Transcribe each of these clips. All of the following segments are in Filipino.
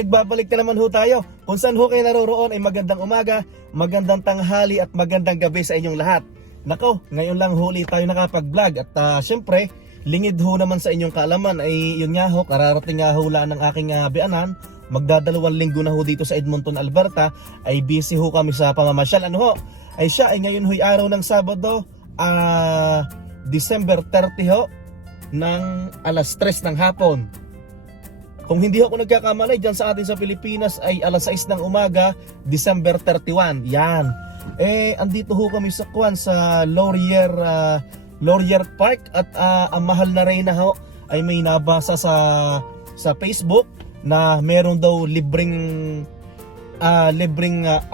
nagbabalik na naman ho tayo. Kung saan ho kayo naroroon ay magandang umaga, magandang tanghali at magandang gabi sa inyong lahat. Nako, ngayon lang huli tayo nakapag-vlog at syempre, lingid ho naman sa inyong kaalaman ay yun nga ho, kararating nga ho lang ng aking bianan. Magdadalawang linggo na ho dito sa Edmonton, Alberta, ay busy ho kami sa pamamasyal. Ano ho? Ay siya ay ngayon ho'y araw ng Sabado, December 30 ho, ng alas 3 ng hapon. Kung hindi ako nagkakamali, dyan sa atin sa Pilipinas ay alas 6 ng umaga, December 31. Yan. Andito ho kami sa Laurier Park at ang mahal na reyna ho ay may nabasa sa Facebook na meron daw libreng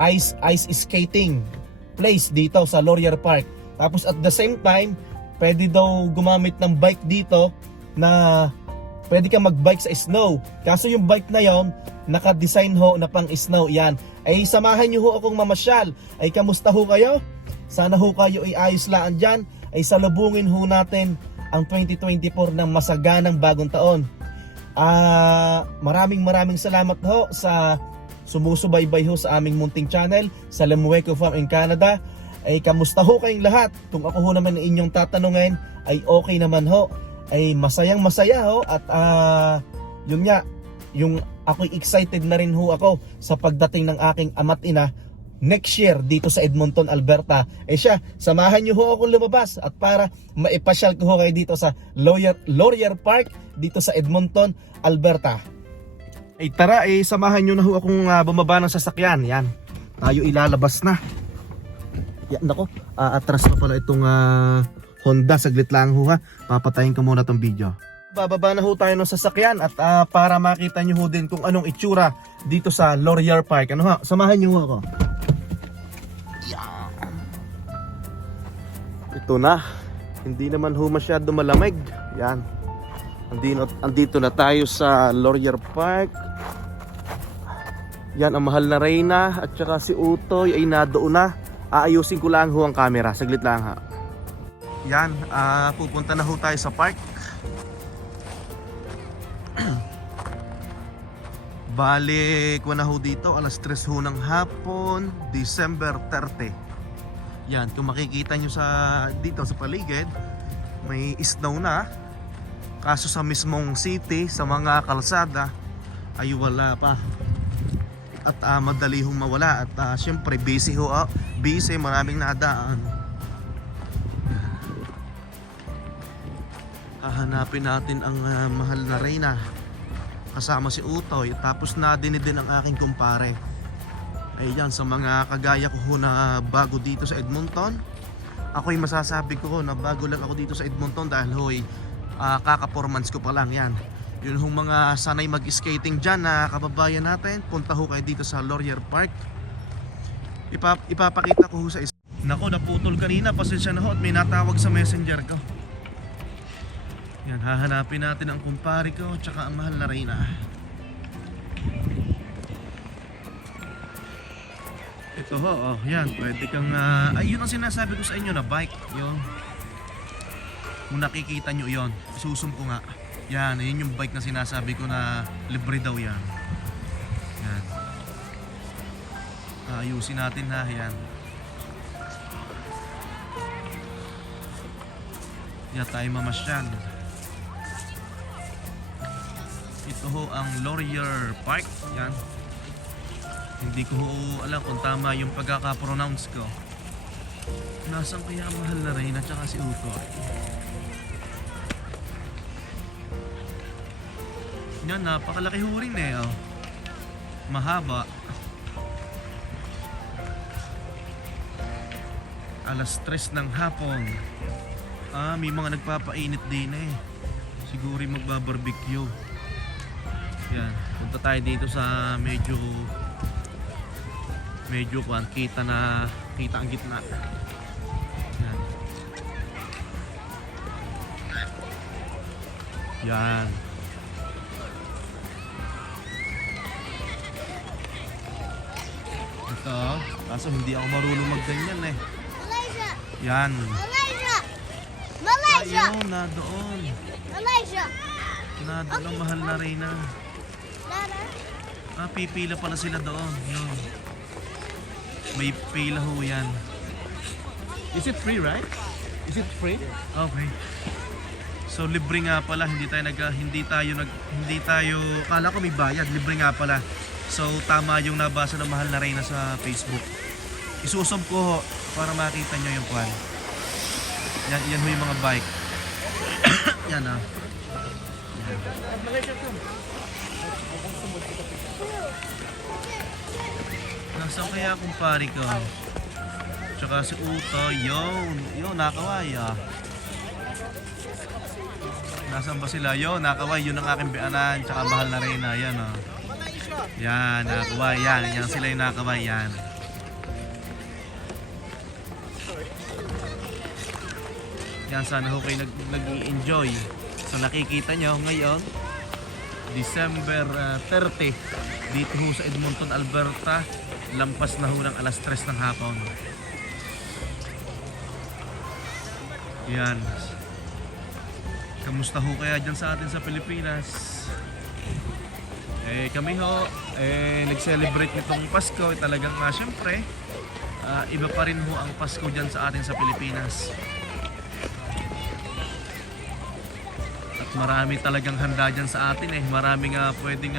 ice skating place dito sa Laurier Park. Tapos at the same time, pwede daw gumamit ng bike dito na pwede ka mag-bike sa snow. Kaso yung bike na yon naka-design ho na pang snow. Yan. Ay samahan nyo ho akong mamasyal. Ay kamusta ho kayo? Sana ho kayo ay ayos laan dyan. Ay salubungin ho natin ang 2024 ng masaganang bagong taon. Maraming salamat ho sa sumusubaybay ho sa aming munting channel sa Lemueco Farm in Canada. Ay kamusta ho kayong lahat? Kung ako ho naman inyong tatanungin ay okay naman ho. Ay masayang masaya ho at yun nga, yung ako'y excited na rin ho ako sa pagdating ng aking ama't ina next year dito sa Edmonton, Alberta. Siya, samahan nyo ho akong lumabas at para maipasyal ko ho kayo dito sa Laurier Park dito sa Edmonton, Alberta. Tara, samahan nyo na ho akong bumaba ng sasakyan. Yan, tayo ilalabas na. Yan, nako, atras na pala itong Honda, saglit lang ho ha. Papatayin ko muna tong video. Bababa na ho tayo ng sasakyan at para makita nyo ho din kung anong itsura dito sa Laurier Park. Ano ha? Samahan nyo ho ako. Yan. Ito na. Hindi naman ho masyado malamig. Yan. Andito na tayo sa Laurier Park. Yan ang mahal na reyna at saka si Utoy ay nadoon na. Aayusin ko lang ho ang camera. Saglit lang ha. Yan, pupunta na ho tayo sa park. Balik ko na ho dito, alas 3 ho ng hapon, December 30. Yan, kung makikita nyo dito sa paligid, may snow na. Kaso sa mismong city, sa mga kalsada, ay wala pa. At madali hong mawala. At syempre busy ho, busy, maraming nadaan. Hahanapin natin ang mahal na reyna kasama si Utoy. Tapos nadinid din ang aking kumpare. Ayan, sa mga kagaya ko na bago dito sa Edmonton, ako'y masasabi ko na bago lang ako dito sa Edmonton dahil hoy, kaka 4 months ko pa lang. Yan, yun hong mga sanay mag-skating dyan na kababayan natin, punta ho kayo dito sa Laurier Park. Ipapakita ko ho sa Nako, naputol kanina, pasensya na ho at may natawag sa messenger ko. Yan, hahanapin natin ang kumpare ko tsaka ang mahal na reyna. Ito ho, yan, pwede kang yun ang sinasabi ko sa inyo na bike, yun. Kung nakikita nyo yun, isusum ko nga. Yan, yun yung bike na sinasabi ko na libre daw yan. Yan. Ayusin natin ha, yan. Yan tayo mamasyal. Ito ho ang Laurier Park. Yan. Hindi ko alam kung tama yung pagkaka-pronounce ko. Nasaan kaya ang mahal na reyna at saka si Utoy? Yan, napakalaki ho rin mahaba. Alas 3 ng hapon. May mga nagpapainit din siguro magbabarbecue. Yan, punta tayo dito sa medyo kita ang gitna. Yan. Yan. Ito, kaso hindi ako marunong magganyan Malaysia. Yan. Malaysia. Malaysia. Ayun, na doon. Malaysia. Na doon ang mahal na reyna. Pipila pala sila doon. Yun. May pila ho yan. Is it free, right? Is it free? Okay. So libre nga pala, hindi tayo kala ko may bayad, libre nga pala. So tama yung nabasa ng Mahal na Reyna sa Facebook. Isusob ko ho para makita nyo yung kwan. Yan ho yung mga bike. Yan ah. Nasaan kaya kumpari ko? Tsaka si Uto, yun, nakaway ah. Nasaan ba sila? Nakaway, yun ang aking bianan, tsaka Mahal na Reyna, yan ah. Yan, nakaway, yan sila yung nakaway, yan. Yan, sana ho kayo nag-i-enjoy. So nakikita nyo ngayon, December 30, dito ho sa Edmonton, Alberta. Lampas na ho ng alas 3 ng hapon. Yan. Kamusta ho kaya dyan sa atin sa Pilipinas? Kami ho, nag-celebrate nitong Pasko. Talagang syempre, iba pa rin ho ang Pasko dyan sa atin sa Pilipinas. At marami talagang handa dyan sa atin Maraming pwedeng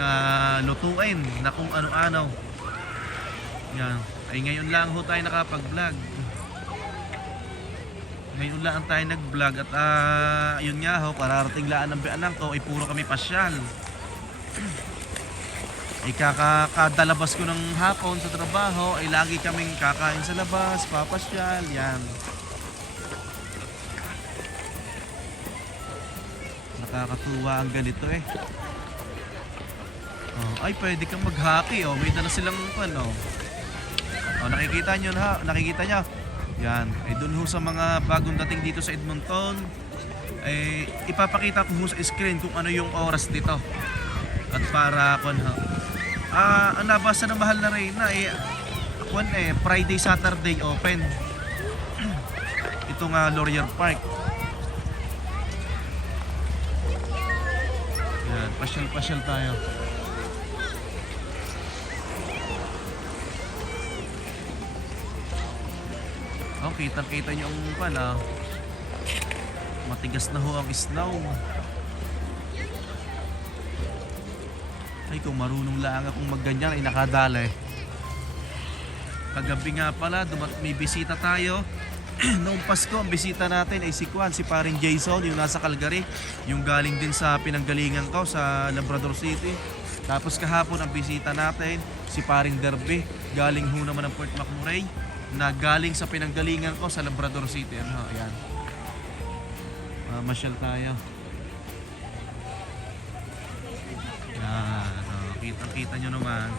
lutuin na kung ano-ano. Yan. Ngayon lang ho tayo nakapag-vlog. Ngayon lang tayo nag-vlog at yun nga ho, kararating laan ng bianan ko ay puro kami pasyal. Kakadalabas ko ng hapon sa trabaho ay lagi kaming kakain sa labas, papasyal, yan. Nakakatuwa ang ganito ay pwede kang mag-hockey may dala silang nakikita nyo yan, doon ho sa mga bagong dating dito sa Edmonton ipapakita ko ho sa screen kung ano yung oras dito at para ang nabasa ng Mahal na Reyna Friday, Saturday open itong Laurier Park. Yan, pasyal tayo. Kita nyo ang matigas na ho ang snow. Ay, kung marunong lang akong magganyan ay nakadala Kagabi nga pala, may bisita tayo. Noong Pasko, ang bisita natin ay si paring Jason, yung nasa Calgary, yung galing din sa pinanggalingan ko sa Labrador City. Tapos kahapon ang bisita natin, si paring Derby, galing ho naman ng Port McMurray, na galing sa pinanggalingan ko sa Labrador City. Ayan. Masyal tayo. Yan. Kita nyo naman.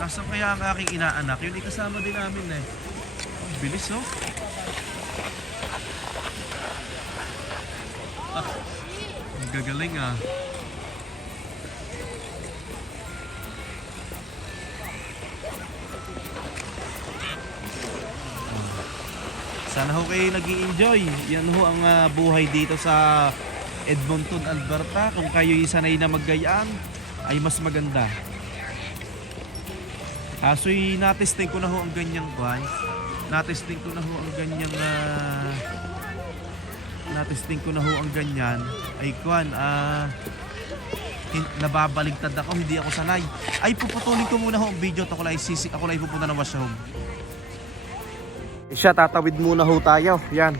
Nasaan kaya ang aking inaanak? Yun ikasama din namin Ang bilis ang gagaling Sana ho kayo nag-i-enjoy. Yan ho ang buhay dito sa Edmonton, Alberta. Kung kayo'y sanay na maggayaan, ay mas maganda. So'y natesting ko na ho ang ganyang natesting ko na ho ang ganyang ay nababaligtad ako, hindi ako sanay. Ay puputulin ko muna ho ang video at ako lang pupunta ng washroom. Siya, tatawid muna ho tayo. Yan.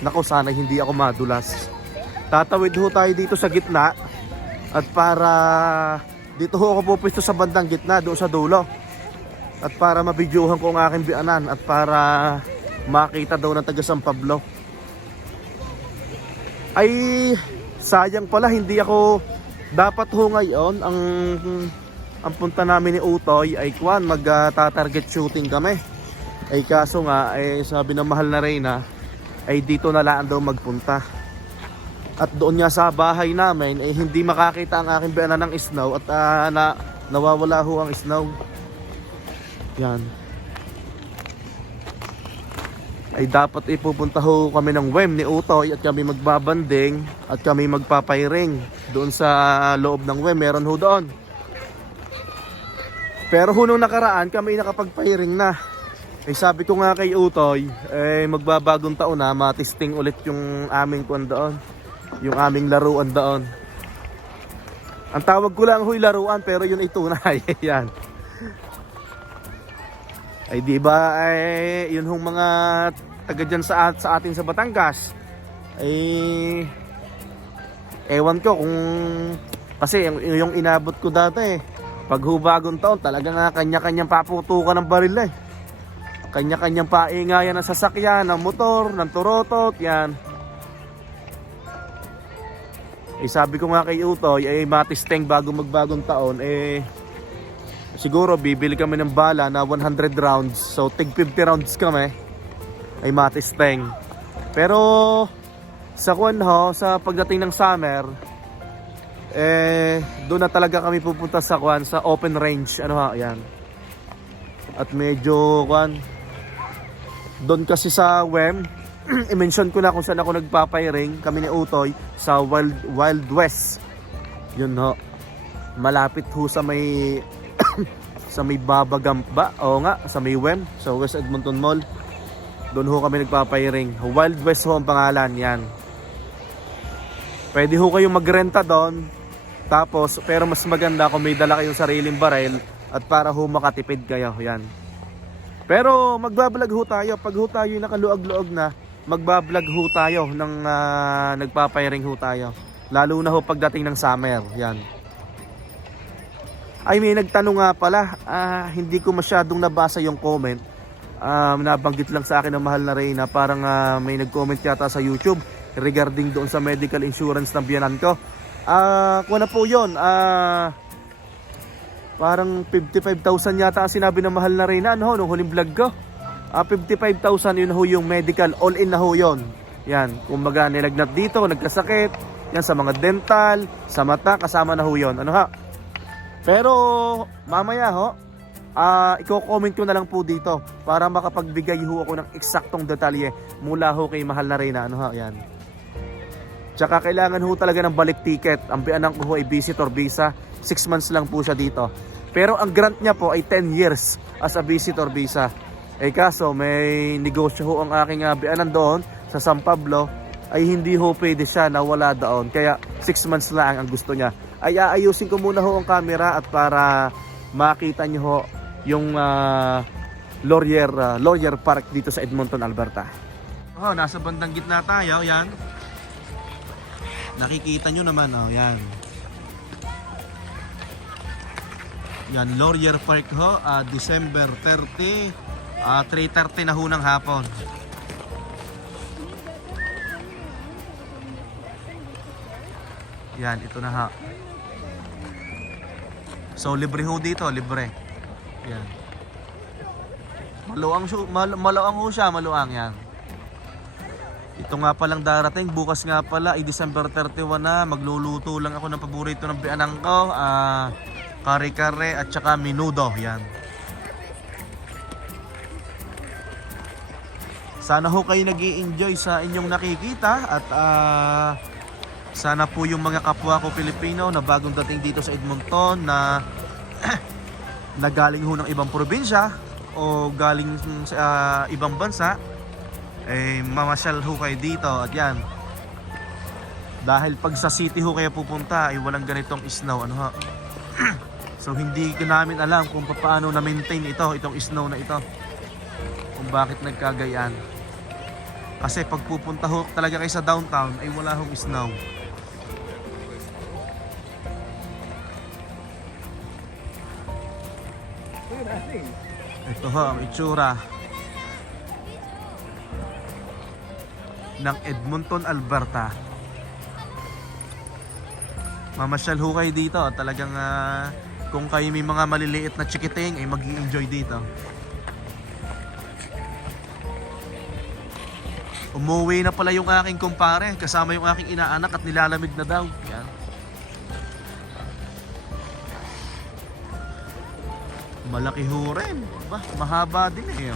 Nako, sana hindi ako madulas. Tatawid ho tayo dito sa gitna. At para dito ho ako pupwesto sa bandang gitna, doon sa dulo. At para mabidyohan ko ang aking bianan. At para makita daw ng taga San Pablo. Ay, sayang pala, hindi ako dapat ho ngayon. Ang punta namin ni Utoy ay mag-target shooting kami. Ay kaso nga, sabi ng Mahal na Reyna, ay dito na lang daw magpunta. At doon nga sa bahay namin, hindi makakita ang aking bianan ng snow at nawawala ho ang snow. Yan. ay dapat ipupunta ho kami ng WEM ni Utoy at kami magbabanding at kami magpapairing doon sa loob ng WEM. Meron ho doon. Pero ho nung nakaraan kami nakapagpairing na. Eh sabi ko nga kay Utoy, magbabagong taon na matisting ulit yung aming kuwan doon. Yung aming laruan doon. Ang tawag ko lang ho'y laruan pero yun ay tunay. Yan. Ay di ba yun hong mga taga dyan sa atin sa Batangas. Ay ewan ko kung kasi yung inabot ko dati pag bagong taon talaga nga kanya-kanyang paputukan ng baril Kanya-kanyang paingayan ng sasakyan, ng motor, ng turotot, yan. Sabi ko nga kay Utoy, matisteng bago magbagong taon, siguro bibili kami ng bala na 100 rounds. So, tig 50 rounds kami, ay matisteng. Pero, sa sa pagdating ng summer, doon na talaga kami pupunta sa sa open range. Yan. At medyo, doon kasi sa WEM, i-mention ko na kung saan ako nagpapairing kami ni Utoy sa Wild West. Yun ho. Malapit ho sa may sa may Babagam ba? Oo nga, sa may WEM, sa West Edmonton Mall. Doon ho kami nagpapairing. Wild West ho ang pangalan, yan. Pwede ho kayong magrenta doon. Tapos, pero mas maganda kung may dala kayong sariling baril at para ho makatipid kayo, yan. Pero magbablog ho tayo. Pag ho tayo nakaluag-luog na, magbablog ho tayo ng nagpapairing ho tayo. Lalo na ho pagdating ng summer. Yan. Ay may nagtanong nga pala, hindi ko masyadong nabasa yung comment. Nabanggit lang sa akin ng mahal na Reyna. Parang may nag-comment yata sa YouTube regarding doon sa medical insurance ng biyanan ko. Kung na po yun, parang 55,000 yata ang sinabi ng mahal na Reyna nung huling vlog ko. 55,000 yun ho yung medical, all in na ho yun. Yan, kumbaga nilagnat dito, nagkasakit, yan sa mga dental, sa mata, kasama na ho yun. Pero mamaya ho, i-comment ko na lang po dito para makapagbigay ho ako ng eksaktong detalye mula ho kay mahal na Reyna. Yan. Tsaka kailangan ho talaga ng balik ticket. Ang biyanan ko ho ay visitor visa, 6 months lang po siya dito. Pero ang grant niya po ay 10 years as a visitor visa. Kaso may negosyo ho ang aking biyanan doon sa San Pablo, ay hindi ho pwede siya na wala doon. Kaya 6 months lang ang gusto niya. Ay aayusin ko muna ho ang camera at para makita niyo ho yung Laurier Park dito sa Edmonton, Alberta. Nasa bandang gitna tayo, yan. Nakikita nyo naman, yan. Yan, Laurier Park ho, December 30, 3:30 na ho ng hapon. Yan, ito na ha. So, libre ho dito, libre. Yan. Maluang ho siya, maluang yan. Ito nga palang darating, bukas nga pala ay December 31 na. Magluluto lang ako ng paborito ng biyanan ko, kare-kare at saka menudo, yan. Sana ho kayo nag-i-enjoy sa inyong nakikita at sana po yung mga kapwa ko Pilipino na bagong dating dito sa Edmonton na galing ho ng ibang probinsya o galing sa ibang bansa, mamasyal ho kayo dito at yan. Dahil pag sa city ho kayo pupunta ay walang ganitong snow, So hindi ko namin alam kung paano na-maintain itong snow na ito. Kung bakit nagkagayaan. Kasi pag pupunta ho talaga kayo sa downtown ay wala hong snow. Ito ho ang itsura ng Edmonton, Alberta. Mamasyal ho kayo dito. Talagang kung kayo may mga maliliit na chikiting ay mag-i-enjoy dito. Umuwi na pala yung aking kumpare kasama yung aking inaanak at nilalamig na daw. Yan. Malaki ho rin. Mahaba din eh.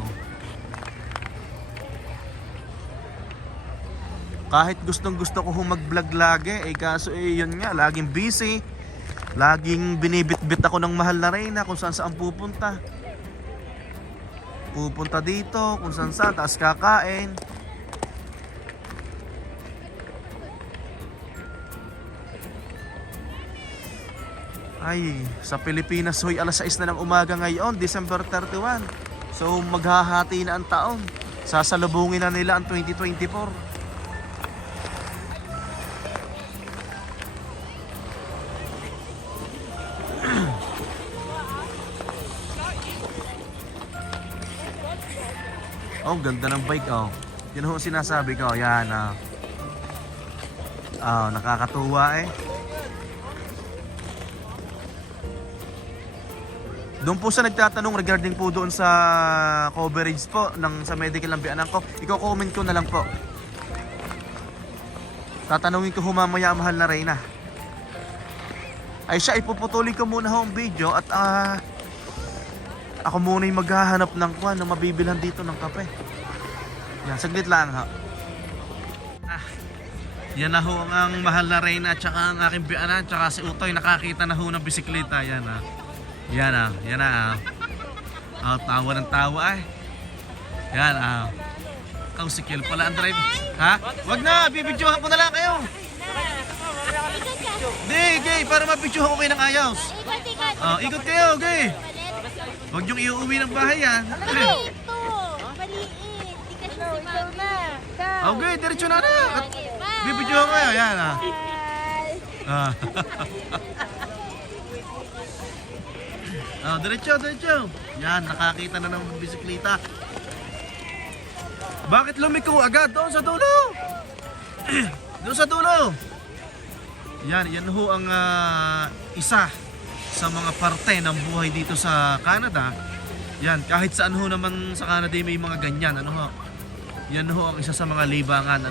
Kahit gustong gusto ko mag-vlog lagi, kaso yun nga, laging busy. Laging binibit-bit ako ng mahal na Reyna kung saan pupunta. Pupunta dito, kung saan, taas kakain. Ay, sa Pilipinas hoy, alas 6 na ng umaga ngayon, December 31. So maghahati na ang taon. Sasalubungin na nila ang 2024. Oh, ganda ng bike, oh. Yun ho sinasabi ko, yan, nakakatuwa eh. Doon po sa nagtatanong regarding po doon sa coverage po sa medical ng biyanan ko, i-comment ko na lang po. Tatanungin ko humamaya, mahal na Reyna. Ay siya, ipuputulin ko muna ho ang video at ako muna yung maghahanap ng kwan na mabibilhan dito ng kape. Yan, saglit lang ha. Yan na ho ang mahal na Reyna at saka ang aking biyanan, tsaka si Utoy nakakita na ho ng bisikleta. Yan ha. Yan na. Tawa ng tawa eh. Yan Kausikil pala ang drive. Ha? Wag na, bibidyohan ko na lang kayo. Gay, para mabidyohan ko kayo ng ayos. Ikot kayo, gay. Huwag niyong iuwi ng bahay yan. Ito. Maliit. Di kasi si Okay, diretso na. Bibidyohan kayo. Yan diretso. Yan, nakakita na ng bisikleta. Bakit lumiko agad? Doon sa dulo. Doon sa dulo. Yan ho ang isa sa mga parte ng buhay dito sa Canada. Yan, kahit saan ho naman sa Canada may mga ganyan. Yan ho ang isa sa mga libangan.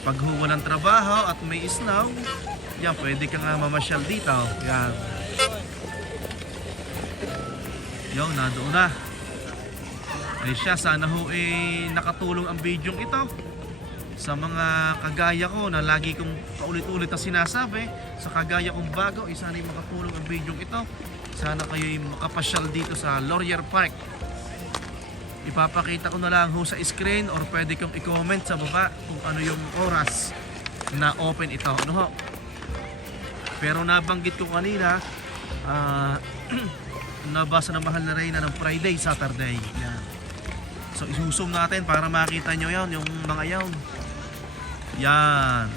Pag ho walang trabaho at may snow, yan, pwede ka nga mamasyal dito. Yan. Nadoon na. Ay siya, sana ho nakatulong ang video ito sa mga kagaya ko na lagi kong paulit-ulit na sinasabi. Sa kagaya kong bago, sana makatulong ang video ito. Sana kayo makapasyal dito sa Laurier Park. Ipapakita ko na lang ho sa screen or pwede kong i-comment sa baba kung ano yung oras na open ito. Pero nabanggit ko kanina, nabasa ng mahal na Reyna ng Friday, Saturday. Yan. So isusum natin para makita nyo yan, yung mga yan.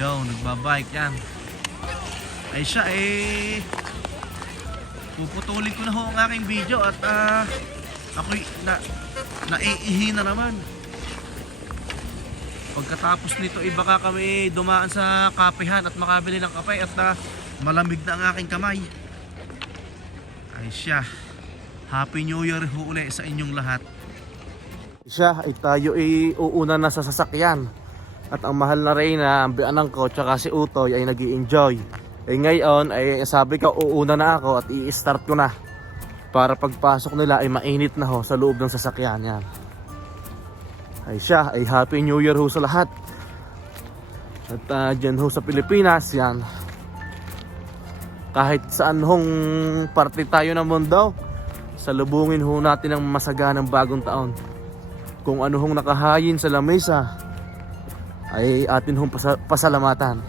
Nagbabike yan. Ay siya puputulin ko na ho ang aking video at ako'y naiihi na naman. Pagkatapos nito baka kami dumaan sa kapehan at makabili ng kape at malamig na ang aking kamay. Ay siya, Happy New Year ho uli sa inyong lahat. Siya, tayo uuna na sa sasakyan. At ang mahal na Reyna, ang biyanan ko, tsaka si Utoy ay nag-i-enjoy. Ngayon, sabi ko, uuna na ako at i-start ko na. Para pagpasok nila ay mainit na ho sa loob ng sasakyan. Yan. Ay siya, Happy New Year ho sa lahat. At dyan ho sa Pilipinas, yan. Kahit saan hong parte tayo ng mundo, salubungin ho natin ang masaganang bagong taon. Kung ano hong nakahayin sa lamesa ay atin hong pasalamatan.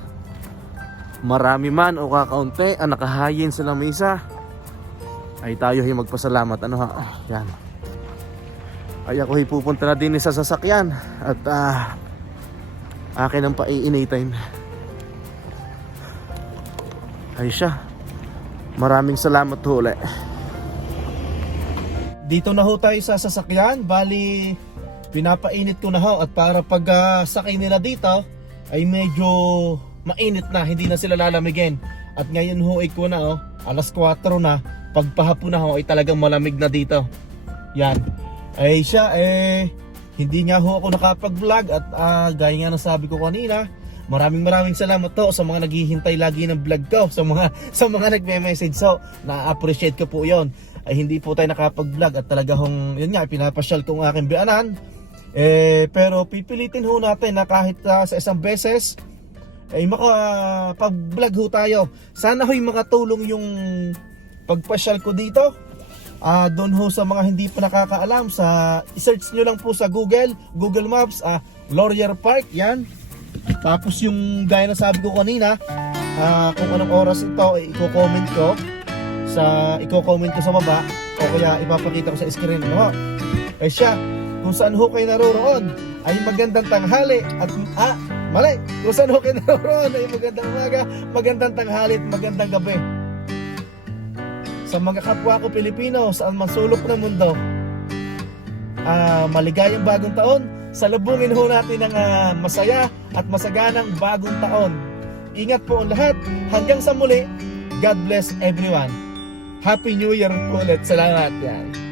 Marami man o kakaunti ang nakahayin sa lamesa ay tayo ay magpasalamat. Yan. Ay ako ay pupunta na din sa sasakyan at akin ang paiinitin. Ay siya, maraming salamat ho ulit. Dito na ho tayo sa sasakyan. Bali, pinapainit ko na ho. At para pag sakay nila dito ay medyo mainit na, hindi na sila lalamigin. At ngayon ho ko na alas 4 na. Pagpahapon na ho ay talagang malamig na dito. Yan. Ay siya, hindi nga ho ako nakapag-vlog. At gaya nga ng sabi ko kanina, maraming salamat to sa mga naghihintay lagi ng vlog ko, sa mga nagme-message. So, na-appreciate ko po 'yon. Ay hindi po tayo nakapag-vlog at talaga hong yun nga, pinapasyal ko ang aking biyanan. Pero pipilitin ho natin na kahit sa isang beses ay makapag-vlog ho tayo. Sana ho'y makatulong yung pagpasyal ko dito. Doon ho sa mga hindi pa nakakaalam, i-search nyo lang po sa Google Maps, Laurier Park, yan. Tapos yung gaya na sabi ko kanina, kung anong oras ito, i-comment ko sa baba, o kaya ipapakita ko sa screen mo. Siya, kung saan ho kayo naroon ay magandang tanghali at kung saan ho kayo naroon ay magandang umaga, magandang tanghali at magandang gabi. Sa mga kapwa ko Pilipino, saan man sulok ng mundo, maligayang bagong taon. Salubungin ho natin ng masaya at masaganang bagong taon. Ingat po ang lahat. Hanggang sa muli, God bless everyone. Happy New Year po ulit. Salamat. Yan.